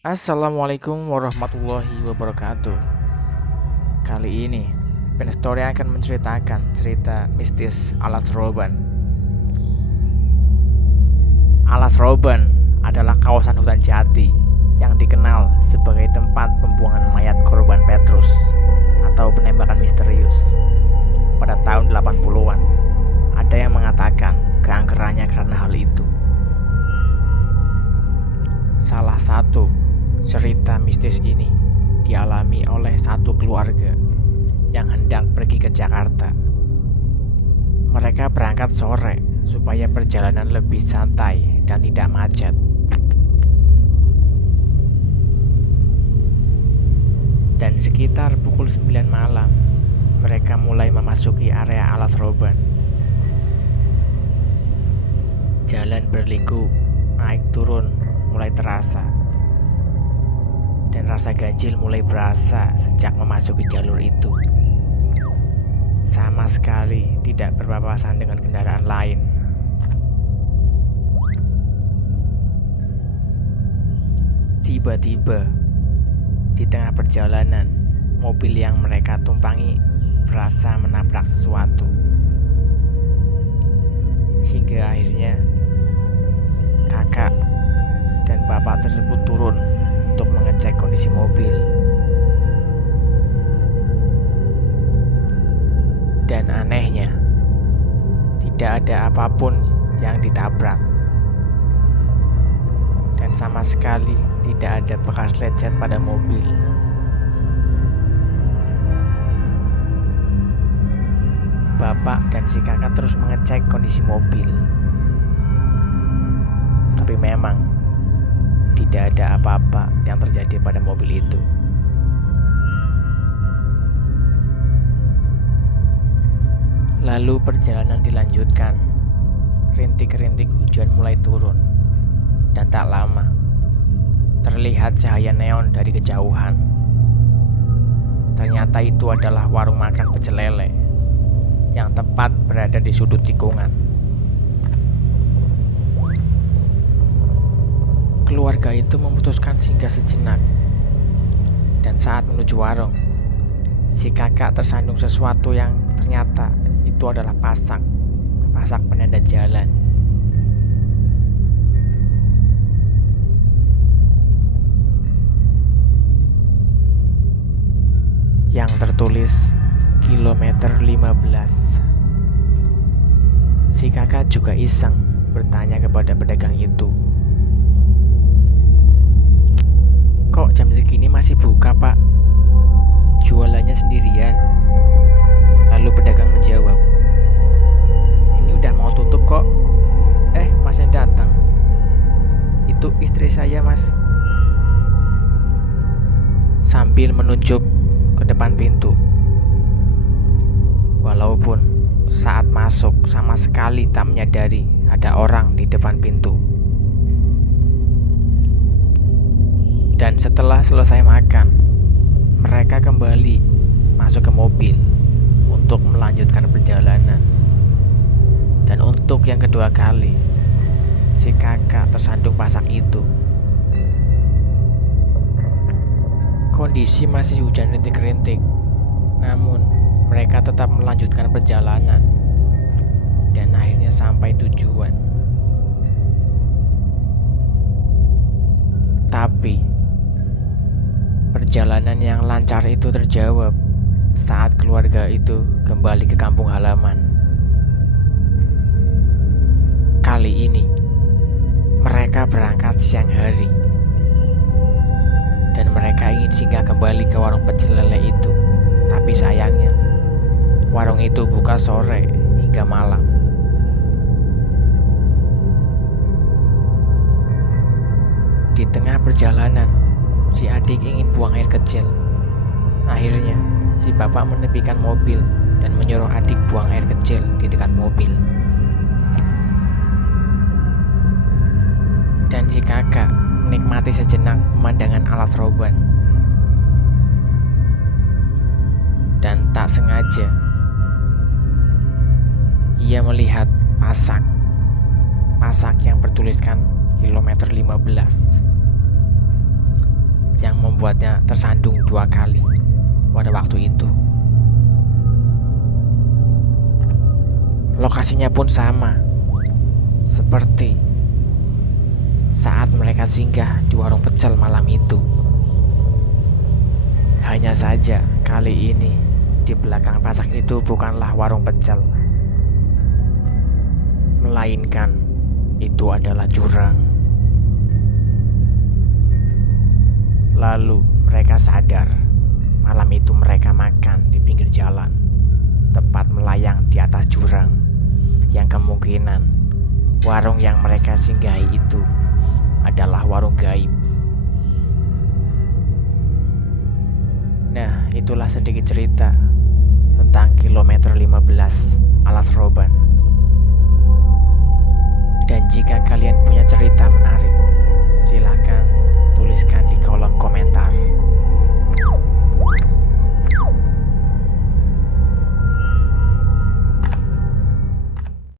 Assalamualaikum warahmatullahi wabarakatuh. Kali ini, Pen Story akan menceritakan cerita mistis Alas Roban. Alas Roban adalah kawasan hutan jati yang dikenal sebagai tempat pembuangan mayat korban Petrus atau penembakan misterius pada tahun 80-an. Ada yang mengatakan keangkerannya karena hal itu. Salah satu cerita mistis ini dialami oleh satu keluarga yang hendak pergi ke Jakarta. Mereka berangkat sore supaya perjalanan lebih santai dan tidak macet. Dan sekitar pukul 9 malam, mereka mulai memasuki area Alas Roban. Jalan berliku, naik turun mulai terasa. Dan rasa ganjil mulai berasa sejak memasuki jalur itu. Sama sekali tidak berpapasan dengan kendaraan lain. Tiba-tiba, di tengah perjalanan, mobil yang mereka tumpangi berasa menabrak sesuatu. Hingga akhirnya, kakak dan bapak tersebut turun untuk mengecek kondisi mobil. Dan anehnya, tidak ada apapun yang ditabrak. Dan sama sekali tidak ada bekas lecet pada mobil. Bapak dan si kakak terus mengecek kondisi mobil. Tapi memang tidak ada apa-apa yang terjadi pada mobil itu. Lalu perjalanan dilanjutkan. Rintik-rintik hujan mulai turun. Dan tak lama, terlihat cahaya neon dari kejauhan. Ternyata itu adalah warung makan pecel lele yang tepat berada di sudut tikungan. Keluarga itu memutuskan singgah sejenak. Dan saat menuju warung, si kakak tersandung sesuatu yang ternyata itu adalah pasak penanda jalan. Yang tertulis kilometer 15. Si kakak juga iseng bertanya kepada pedagang itu, "Kok jam segini masih buka, Pak? Jualannya sendirian?" Lalu pedagang menjawab, "Ini udah mau tutup kok." Mas yang datang. "Itu istri saya, Mas." Sambil menunjuk ke depan pintu. Walaupun saat masuk sama sekali tak menyadari ada orang di depan pintu. Dan setelah selesai makan, mereka kembali masuk ke mobil untuk melanjutkan perjalanan. Dan untuk yang kedua kali, si kakak tersandung pasak itu. Kondisi masih hujan rintik-rintik, namun mereka tetap melanjutkan perjalanan dan akhirnya sampai tujuan. Tapi perjalanan yang lancar itu terjawab saat keluarga itu kembali ke kampung halaman. Kali ini mereka berangkat siang hari dan mereka ingin singgah kembali ke warung pecel lele itu. Tapi sayangnya warung itu buka sore hingga malam. Di tengah perjalanan, si adik ingin buang air kecil. Akhirnya, si bapak menepikan mobil dan menyuruh adik buang air kecil di dekat mobil. Dan si kakak menikmati sejenak pemandangan Alas Roban. Dan tak sengaja, ia melihat pasak yang bertuliskan kilometer 15. yang membuatnya tersandung 2 kali pada waktu itu. Lokasinya pun sama seperti saat mereka singgah di warung pecel malam itu. Hanya saja kali ini di belakang pasak itu bukanlah warung pecel, melainkan itu adalah jurang. Lalu mereka sadar malam itu mereka makan di pinggir jalan, tepat melayang di atas jurang, yang kemungkinan warung yang mereka singgahi itu adalah warung gaib. Nah, itulah sedikit cerita tentang kilometer 15 Alas Roban.